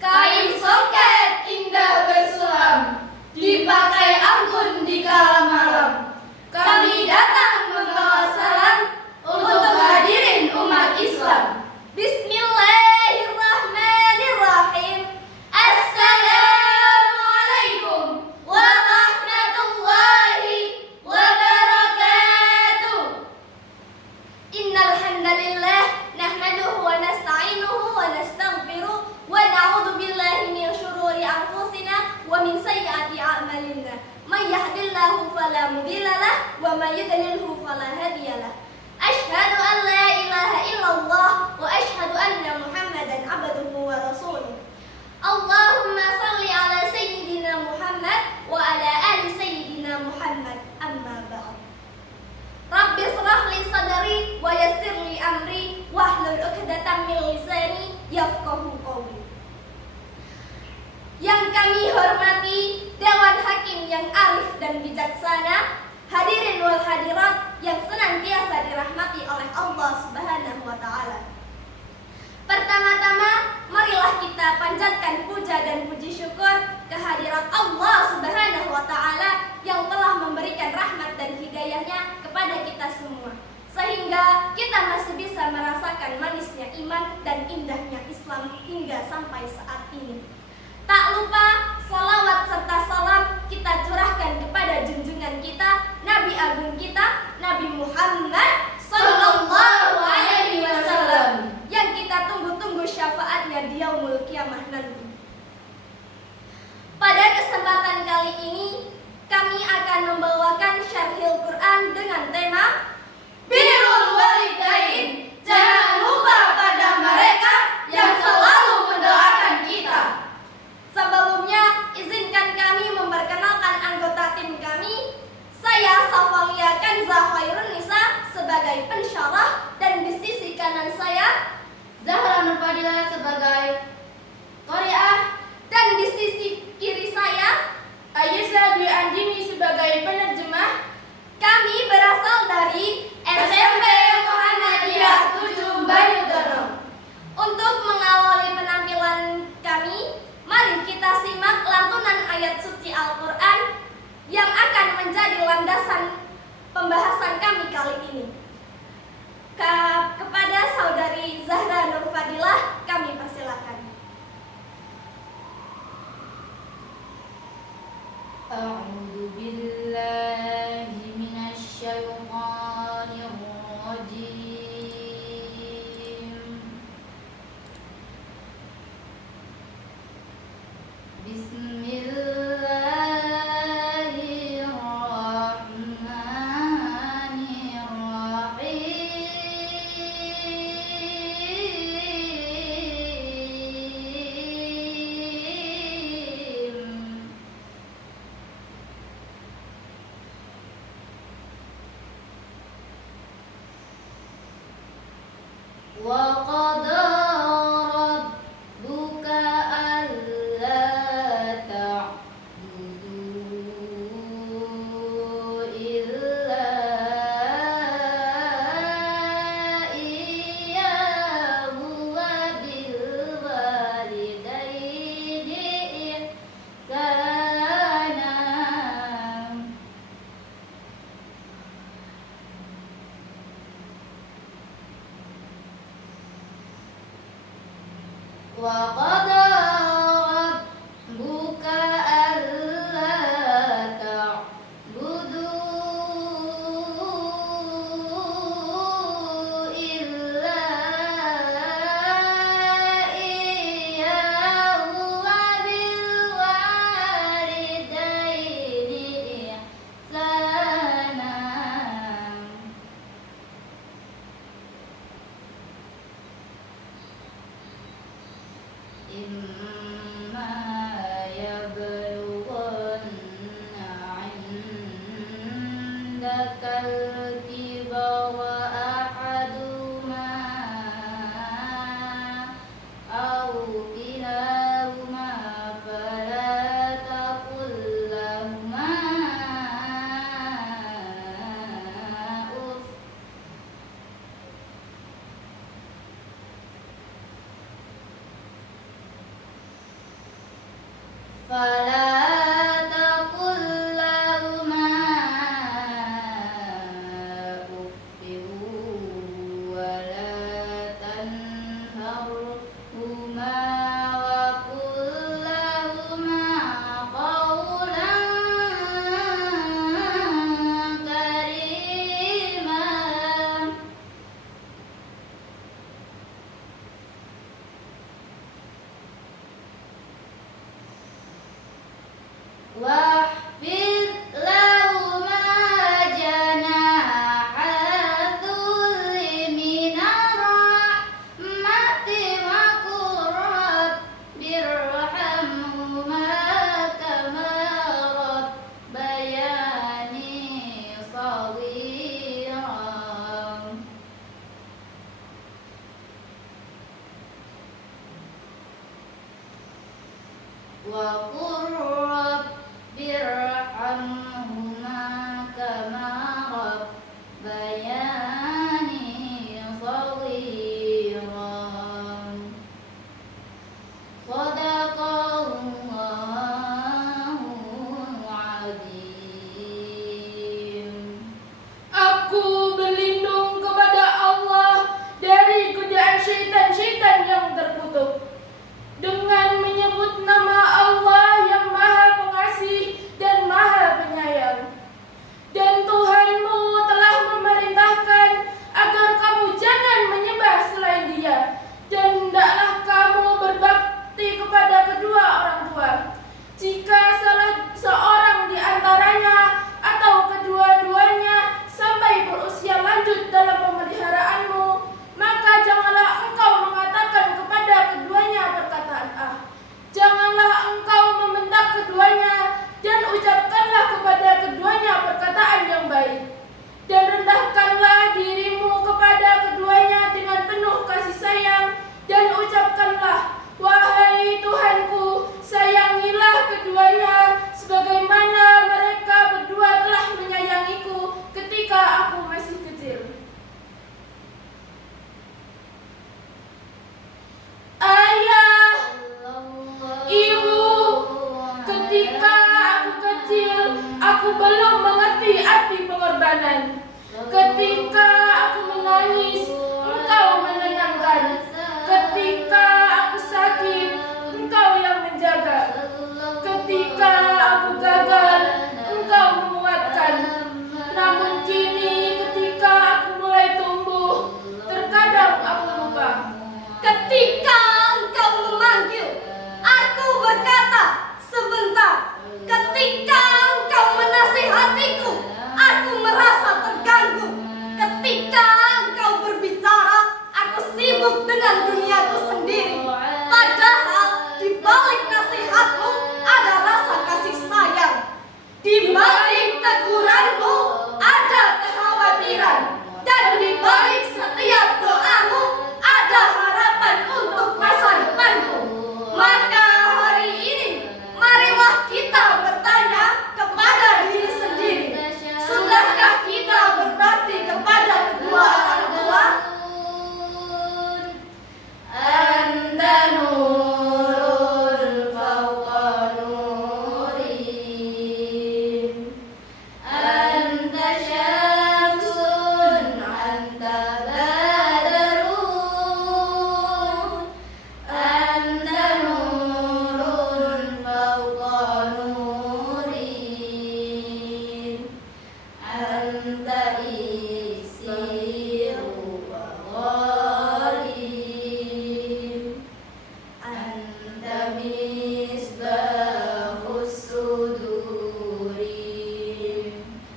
Kain soket indah bersulam, dipakai anggun di kala malam. Kami datang membawa salam untuk hadirin umat Islam. Bismillahirrahmanirrahim. Assalamualaikum warahmatullahi wabarakatuh. Innal hamdalillah nahmaduhu wa nasta'inuhu wa nastaghfiruh wa na'udzu billahi min syururi anfusina wa min sayyiati a'malina. May yahdihillahu fala mudilla lahu wa may yudlilhu fala hadiyalah. Asyhadu an la ilaha illallah wa asyhadu anna Muhammadan abduhu wa rasuluh. Allahumma salli ala sayyidina Muhammad wa ala ali sayyidina Muhammad. Amma ba'd. Rabbi shrah li sadri wa yassir li amri wahlul 'uqdatam min lisani yafqahu qawli. Yang kami hormati Dewan Hakim yang arif dan bijaksana, hadirin wal hadirat yang senantiasa dirahmati oleh Allah Subhanahu wa taala. Pertama-tama, marilah kita panjatkan puja dan puji syukur kehadirat Allah Subhanahu wa taala yang telah memberikan rahmat dan hidayahnya kepada kita semua, sehingga kita masih bisa merasakan manisnya iman dan indahnya Islam hingga sampai saat ini. Tak lupa salawat serta salam kita curahkan kepada junjungan kita, Nabi agung kita, Nabi Muhammad sallallahu alaihi wasallam, yang kita tunggu-tunggu syafaatnya di yaumul kiamah nanti. Pada kesempatan kali ini kami akan membawakan syarhil Quran dengan tema Birrul Walidain. Jangan lupa pada mereka yang selalu mendoakan kita. Sebelumnya, izinkan kami memperkenalkan anggota tim kami. Saya Safalia Kanza Khairun Nisa sebagai pensyarah, dan di sisi kanan saya Zahra Nurfadilah sebagai qari'ah, dan di sisi kiri saya Aisyah Dwi Andini sebagai penerjemah. Kami berasal dari SMP Muhammadiyah 7 Banyudono. Untuk mengawali penampilan kami, mari kita simak lantunan ayat suci Al-Quran yang akan menjadi landasan pembahasan kami kali ini. Kepada saudari Zahra Nurfadilah, kami persilakan. A'udzu billahi minasy syaithanir rajim. Wa qadara rabbuka alla ta'budu illa iyyahu wa bil walidayni ihsana. Wa qadara rabbuka alla ta'budu illa iyyahu wa bil walidayni ihsana. فلا تقل لهما أف ولا تنهرهما وقل لهما قولا كريما واخفض لهما جناح الذل من الرحمة وقل رب ارحمهما كما ربياني صغيرا وقل رب ارحمهما كما ربياني صغيرا صدق الله العظيم. Aku berlindung kepada Allah dari godaan syaitan-syaitan yang terkutuk dengan menyebut nama Allah yang Maha Pengasih dan Maha Penyayang. Dan Tuhanmu telah memerintahkan agar kamu jangan menyembah selain Dia, dan hendaklah kamu berbakti kepada kedua orang tua. Jika salah seorang di antaranya atau kedua-duanya sampai berusia lanjut dalam pemeliharaanmu, maka janganlah engkau mengatakan kepada keduanya perkataan "ah". Janganlah engkau membentak keduanya, dan ucapkanlah kepada keduanya perkataan yang baik. Dan rendahkanlah dirimu kepada keduanya dengan penuh kasih sayang, dan ucapkanlah, "Wahai Tuhanku, sayangilah keduanya sebagaimana mereka berdua telah menyayangiku ketika aku masih kecil." Ayah, Ibu, ketika aku kecil, aku belum mengerti arti pengorbanan. Ketika aku menangis, Engkau menenangkan. Ketika aku sakit, Engkau yang menjaga. Ketika aku gagal, Engkau menguatkan. Namun kini ketika aku mulai tumbuh, terkadang aku lupa. Ketika engkau memanggil, aku berkata, "Sebentar." Ketika engkau menasihatiku, aku merasa terganggu. Ketika engkau berbicara, aku sibuk dengan duniaku sendiri. Padahal di balik nasihatmu ada rasa kasih sayang. Di balik teguranmu ada kekhawatiran. Dan di balik setiap doamu ada harapan untuk masa depanku. Maka hari ini, marilah kita bertanya kepada diri sendiri. Sudahkah kita berbakti kepada kedua orang tua? Anta nurul fawqa nurim, anta syamsun, anta badrun, anta nurul fawqa nurim, anta isiru wa ghalim, anta misbahus sudurim.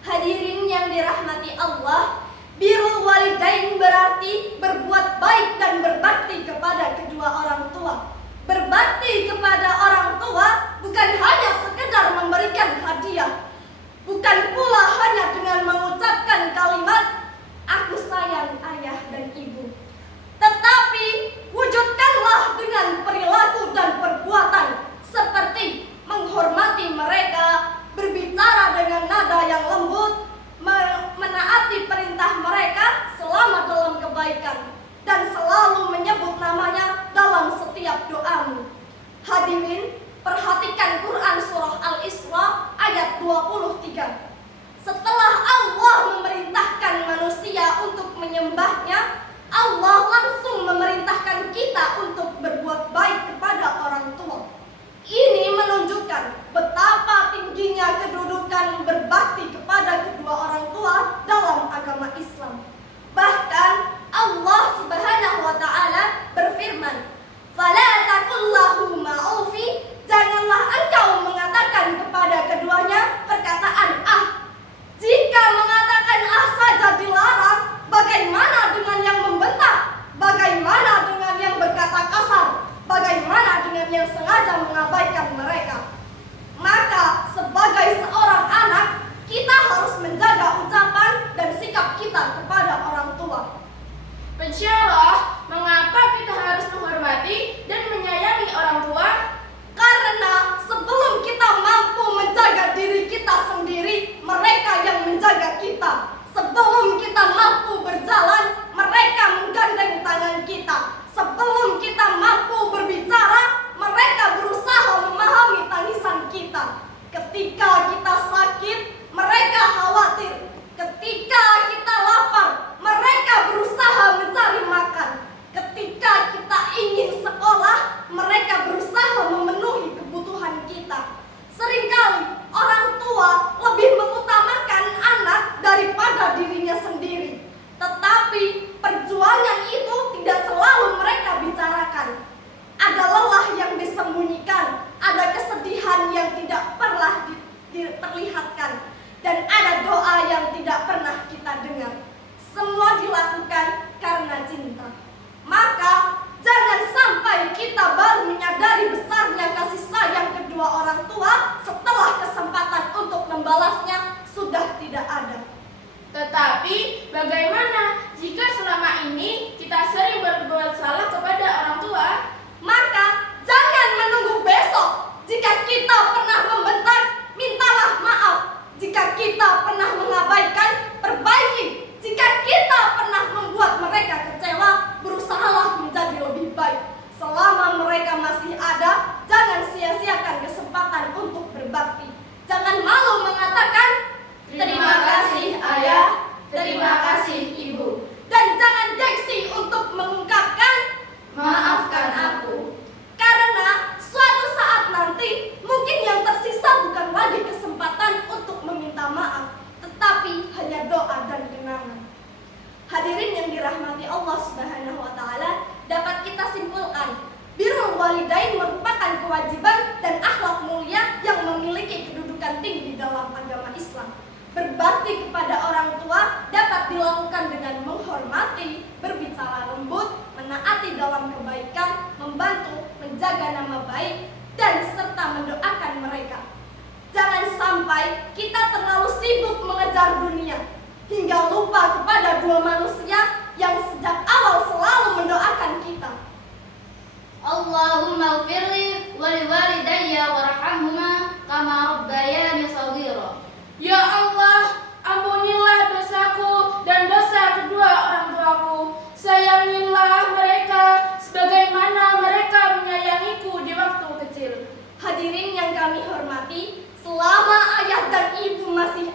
Hadirin yang dirahmati Allah, birrul walidain berarti berbuat baik dan berbakti kepada kedua orang tua. Berbakti kepada orang tua bukan hanya sekedar memberikan hadiah, bukan pula hanya dengan mengucapkan kalimat "aku sayang ayah dan ibu", tetapi wujudkanlah dengan perilaku dan perbuatan seperti menghormati mereka, berbicara dengan nada yang lembut, menaati perintah mereka selama dalam kebaikan, dan selalu menyebut namanya dalam setiap doamu. Hadirin, perhatikan Quran menyembahnya, Allah langsung memerintahkan kita untuk berbuat baik kepada orang tua. Ini menunjukkan betapa tingginya kedudukan berbakti kepada kedua orang tua dalam agama Islam. Bahkan Allah Subhanahu wa taala berfirman, "Fala taqul lahuma ufi," janganlah engkau mengatakan kepada keduanya perkataan ah. Jika mengatakan ah saja dilarang, bagaimana dengan yang membentak? Bagaimana dengan yang berkata kasar? Bagaimana dengan yang sengaja mengabaikan mereka? Maka sebagai seorang anak, kita harus menjaga ucapan dan sikap kita kepada orang tua. Pensyarah, mengapa kita harus menghormati dan menyayangi orang tua? Karena sebelum kita mampu menjaga diri kita sendiri, mereka yang menjaga kita. Sebelum kita mampu berjalan, mereka menggandeng tangan kita. Sebelum kita mampu berbicara, mereka berusaha memahami tangisan kita. Ketika kita sakit, mereka khawatir. Ketika kita lapar, mereka berusaha mencari makan. Ketika kita ingin sekolah, mereka berusaha memenuhi kebutuhan kita. Seringkali orang tua lebih mengutamakan anak daripada dirinya sendiri. Tetapi perjuangan itu tidak selalu mereka bicarakan. Ada lelah yang disembunyikan, ada kesedihan yang tidak pernah diperlihatkan, dan ada doa yang tidak pernah kita dengar. Semua dilakukan karena cinta. Maka jangan sampai kita baru menyadari besarnya kasih sayang kedua orang tua setelah kesempatan untuk membalasnya sudah tidak ada. Tetapi bagaimana jika selama ini kita sering berbuat salah kepada orang tua? Maka jangan menunggu besok. Jika kita pernah membentak, mintalah maaf. Jika kita pernah mengabaikan, perbaiki. Jika kita pernah membuat mereka kecewa, berusahalah menjadi lebih baik. Selama mereka masih ada, jangan sia-siakan kesempatan untuk berbakti. Jangan malu mengatakan, Terima kasih ayah, terima kasih ibu. Dan jangan gengsi untuk mengungkapkan, Maafkan aku. karena suatu saat nanti mungkin yang tersisa bukan lagi kesempatan untuk meminta maaf, tetapi hanya doa dan kenangan. Hadirin yang dirahmati Allah Subhanahu wa taala, dapat kita simpulkan, birrul walidain merupakan kewajiban dan akhlak mulia yang memiliki kedudukan tinggi dalam agama Islam. Berbakti kepada orang tua dapat dilakukan dengan menghormati, berbicara lembut, menaati dalam kebaikan, membantu, menjaga nama baik, dan serta mendoakan mereka. Jangan sampai kita terlalu sibuk mengejar dunia hingga lupa kepada dua manusia yang sejak awal selalu mendoakan kita. Allahumma ighfirli wa liwalidayya warhamhuma kama rabbayani shaghira. Ya Allah, ampunilah dosaku dan dosa kedua orang tuaku. Sayangilah mereka sebagaimana mereka menyayangiku di waktu kecil. Hadirin yang kami hormati, selama ayah dan ibu masih